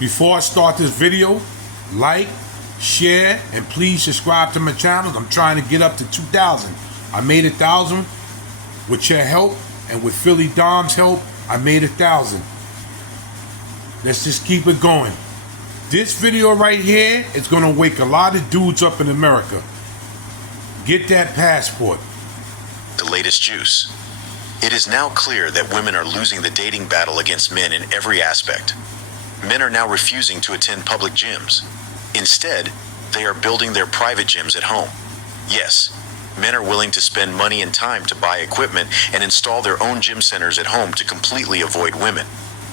Before I start this video, like, share, and please subscribe to my channel. I'm trying to get up to 2,000. I made 1,000 with your help, and with Philly Dom's help, I made 1,000. Let's just keep it going. This video right here is gonna wake a lot of dudes up in America. Get that passport. The latest juice. It is now clear that women are losing the dating battle against men in every aspect. Men are now refusing to attend public gyms. Instead, they are building their private gyms at home. Yes, men are willing to spend money and time to buy equipment and install their own gym centers at home to completely avoid women.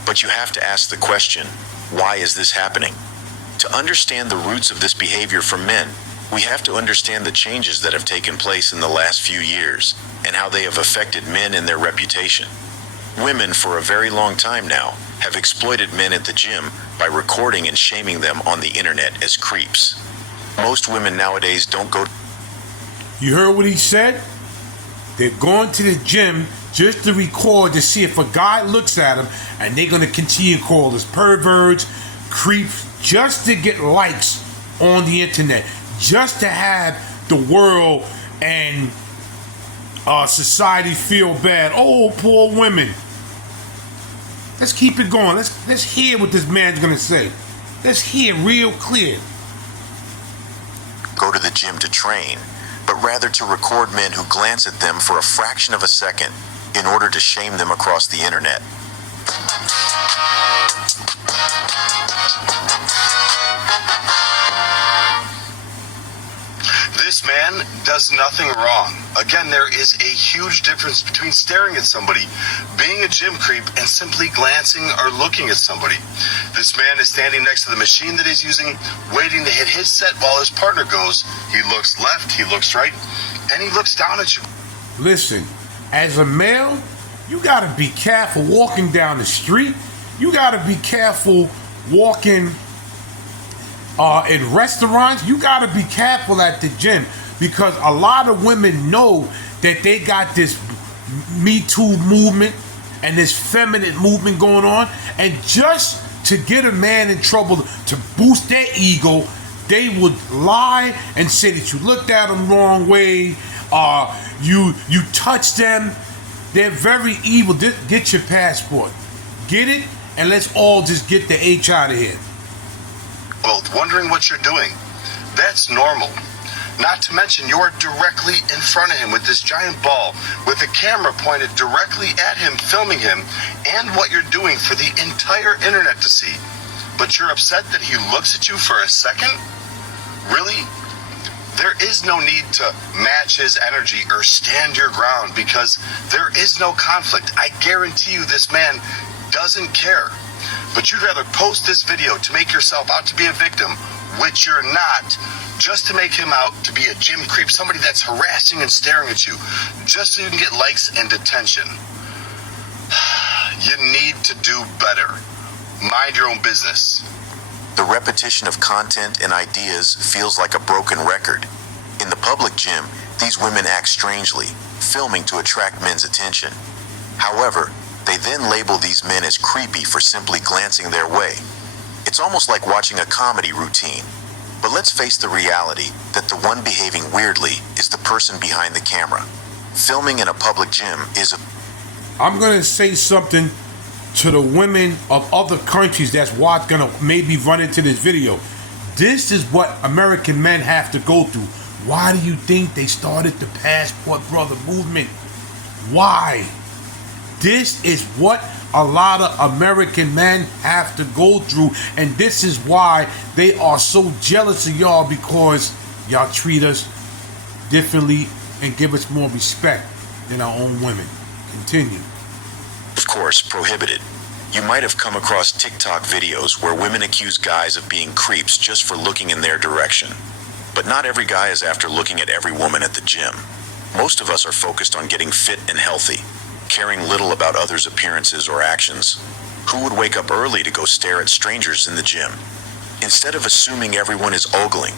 But you have to ask the question, why is this happening? To understand the roots of this behavior from men, we have to understand the changes that have taken place in the last few years and how they have affected men and their reputation. Women, for a very long time now, have exploited men at the gym by recording and shaming them on the internet as creeps. Most women nowadays don't go. You heard what he said? They're going to the gym just to record to see if a guy looks at them, and they're going to continue to call us perverts, creeps, just to get likes on the internet, just to have the world and society feel bad. Oh, poor women. Let's keep it going. Let's hear what this man's gonna say. Let's hear real clear. Go to the gym to train, but rather to record men who glance at them for a fraction of a second in order to shame them across the internet. This man does nothing wrong. Again, there is a huge difference between staring at somebody, being a gym creep, and simply glancing or looking at somebody. This man is standing next to the machine that he's using, waiting to hit his set while his partner goes. He looks left, he looks right, and he looks down at you. Listen, as a male, you gotta be careful walking down the street. You gotta be careful walking in restaurants. You gotta be careful at the gym, because a lot of women know that they got this Me Too movement and this feminine movement going on, and just to get a man in trouble, to boost their ego, they would lie and say that you looked at them the wrong way, you touched them. They're very evil. Get your passport, get it, and let's all just get the H out of here. Well, wondering what you're doing. That's normal. Not to mention, you're directly in front of him with this giant ball, with a camera pointed directly at him, filming him, and what you're doing for the entire internet to see. But you're upset that he looks at you for a second? Really? There is no need to match his energy or stand your ground, because there is no conflict. I guarantee you this man doesn't care. But you'd rather post this video to make yourself out to be a victim, which you're not, just to make him out to be a gym creep, somebody that's harassing and staring at you, just so you can get likes and attention. You need to do better. Mind your own business. The repetition of content and ideas feels like a broken record. In the public gym, these women act strangely, filming to attract men's attention. However, they then label these men as creepy for simply glancing their way. It's almost like watching a comedy routine. But let's face the reality that the one behaving weirdly is the person behind the camera. Filming in a public gym is a... I'm gonna say something to the women of other countries that's gonna maybe run into this video. This is what American men have to go through. Why do you think they started the Passport Brother movement? Why? This is what a lot of American men have to go through, and this is why they are so jealous of y'all, because y'all treat us differently and give us more respect than our own women. Continue. Of course, prohibited. You might have come across TikTok videos where women accuse guys of being creeps just for looking in their direction. But not every guy is after looking at every woman at the gym. Most of us are focused on getting fit and healthy, caring little about others' appearances or actions. Who would wake up early to go stare at strangers in the gym? Instead of assuming everyone is ogling,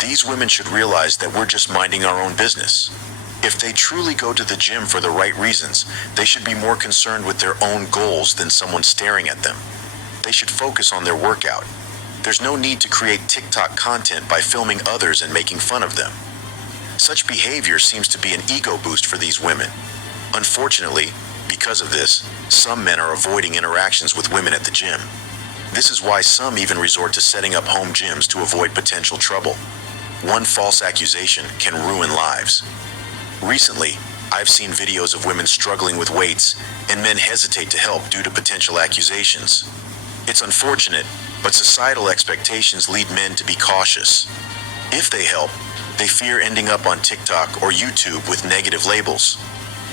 these women should realize that we're just minding our own business. If they truly go to the gym for the right reasons, they should be more concerned with their own goals than someone staring at them. They should focus on their workout. There's no need to create TikTok content by filming others and making fun of them. Such behavior seems to be an ego boost for these women. Unfortunately, because of this, some men are avoiding interactions with women at the gym. This is why some even resort to setting up home gyms to avoid potential trouble. One false accusation can ruin lives. Recently, I've seen videos of women struggling with weights, and men hesitate to help due to potential accusations. It's unfortunate, but societal expectations lead men to be cautious. If they help, they fear ending up on TikTok or YouTube with negative labels.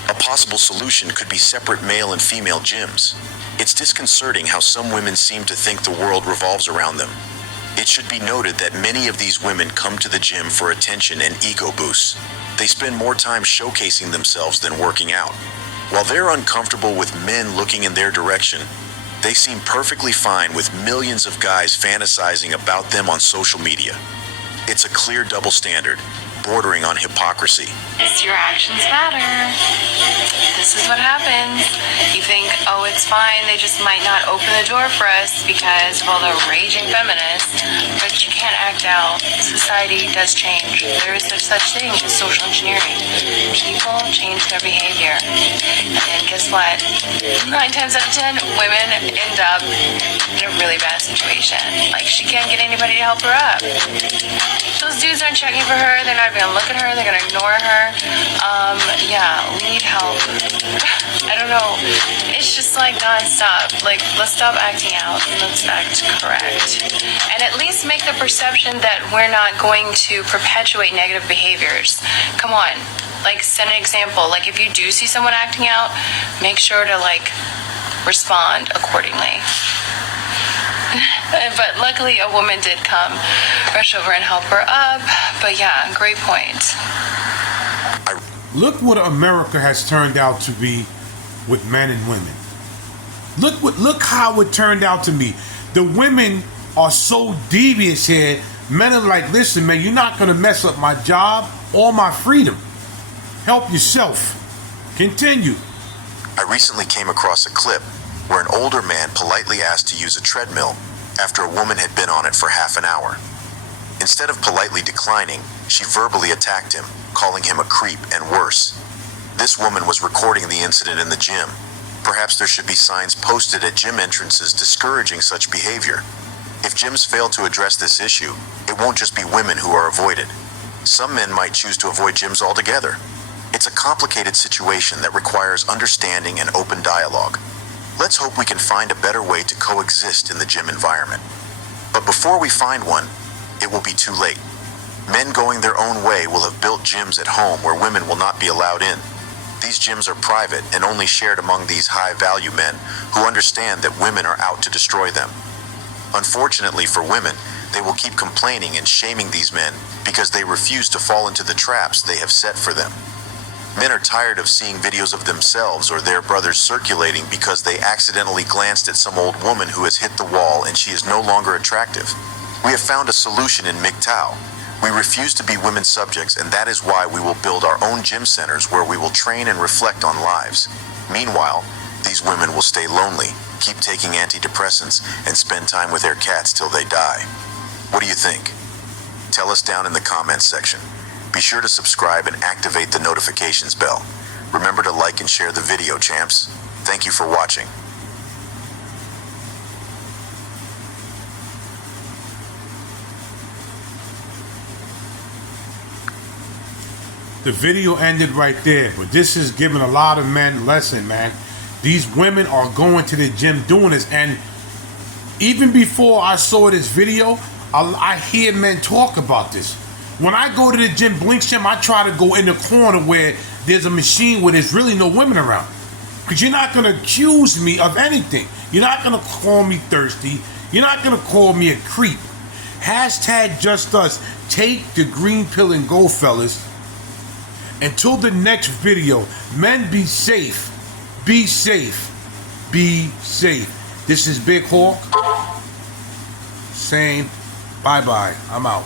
A possible solution could be separate male and female gyms. It's disconcerting how some women seem to think the world revolves around them. It should be noted that many of these women come to the gym for attention and ego boosts. They spend more time showcasing themselves than working out. While they're uncomfortable with men looking in their direction, they seem perfectly fine with millions of guys fantasizing about them on social media. It's a clear double standard, bordering on hypocrisy. Your actions matter. This is what happens. You think, oh, it's fine, they just might not open the door for us because of all the raging feminists, but you can't act out. Society does change. There is no such thing as social engineering. People change their behavior. And guess what? 9 times out of 10, women end up in a really bad situation. Like, she can't get anybody to help her up. Those dudes aren't checking for her. They're not even gonna look at her. They're gonna ignore her. We need help. I don't know. It's just like nonstop. Like, let's stop acting out and let's act correct. And at least make the perception that we're not going to perpetuate negative behaviors. Come on. Like, set an example. Like, if you do see someone acting out, make sure to, like, respond accordingly. But luckily a woman did come, rush over and help her up. But yeah, great point. Look what America has turned out to be with men and women. Look how it turned out to be. The women are so devious here. Men are like, listen, man, you're not gonna mess up my job or my freedom. Help yourself. Continue. I recently came across a clip where an older man politely asked to use a treadmill after a woman had been on it for half an hour. Instead of politely declining, she verbally attacked him, calling him a creep and worse. This woman was recording the incident in the gym. Perhaps there should be signs posted at gym entrances discouraging such behavior. If gyms fail to address this issue, it won't just be women who are avoided. Some men might choose to avoid gyms altogether. It's a complicated situation that requires understanding and open dialogue. Let's hope we can find a better way to coexist in the gym environment. But before we find one, it will be too late. Men going their own way will have built gyms at home where women will not be allowed in. These gyms are private and only shared among these high-value men who understand that women are out to destroy them. Unfortunately for women, they will keep complaining and shaming these men because they refuse to fall into the traps they have set for them. Men are tired of seeing videos of themselves or their brothers circulating because they accidentally glanced at some old woman who has hit the wall and she is no longer attractive. We have found a solution in MGTOW. We refuse to be women's subjects, and that is why we will build our own gym centers where we will train and reflect on lives. Meanwhile, these women will stay lonely, keep taking antidepressants, and spend time with their cats till they die. What do you think? Tell us down in the comments section. Be sure to subscribe and activate the notifications bell. Remember to like and share the video, champs. Thank you for watching. The video ended right there, but this is giving a lot of men a lesson, man. These women are going to the gym doing this, and even before I saw this video, I hear men talk about this. When I go to the gym, Blink Gym, I try to go in the corner where there's a machine where there's really no women around. Because you're not going to accuse me of anything. You're not going to call me thirsty. You're not going to call me a creep. Hashtag just us. Take the green pill and go, fellas. Until the next video, men, be safe. Be safe. Be safe. This is Big Hawk saying bye-bye. I'm out.